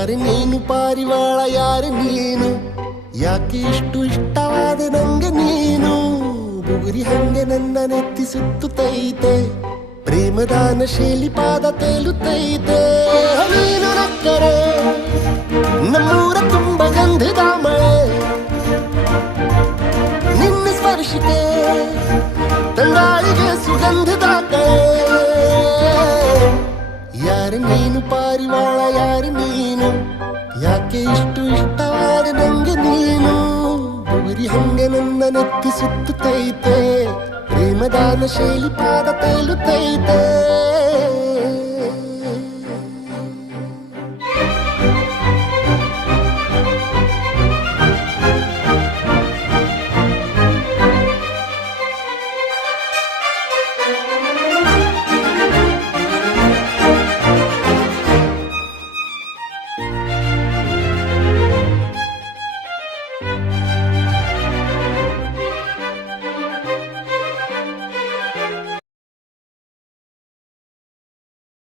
ಯಾರು ನೀನು ಪಾರಿವಾಳ ಯಾರು ನೀನು ಯಾಕೆ ಇಷ್ಟು ಇಷ್ಟವಾದ ನಂಗೆ ನೀನು ಬುಗುರಿ ಹಂಗೆ ನನ್ನ ನೆತ್ತಿ ಸುತ್ತುತ್ತೈತೆ ಪ್ರೇಮದಾನ ಶೈಲಿ ಪಾದ ತೇಲುತ್ತೈತೆ ನೀನು ನಕ್ಕರೆ ನಮ್ಮೂರ ತುಂಬ ಗಂಧದ ಮಳೆ ನಿನ್ನ ಸ್ಪರ್ಶಕ್ಕೆ ತಂಗಾಳಿಗೆ ಸುಗಂಧದ ಕಳೆ ಯಾರು ನೀನು ಪಾರಿವಾಳ ಯಾರು ನೀನು ಯಾಕೆ ಇಷ್ಟು ಇಷ್ಟವಾದ ನಂಗೆ ನೀನು ಬುಗುರಿ ಹಂಗೆ ನನ್ನ ನೆತ್ತಿ ಸುತ್ತುತ್ತೈತೆ ಪ್ರೇಮದಾನ ಶೈಲಿ ಪಾದ ತೇಲುತ್ತೈತೆ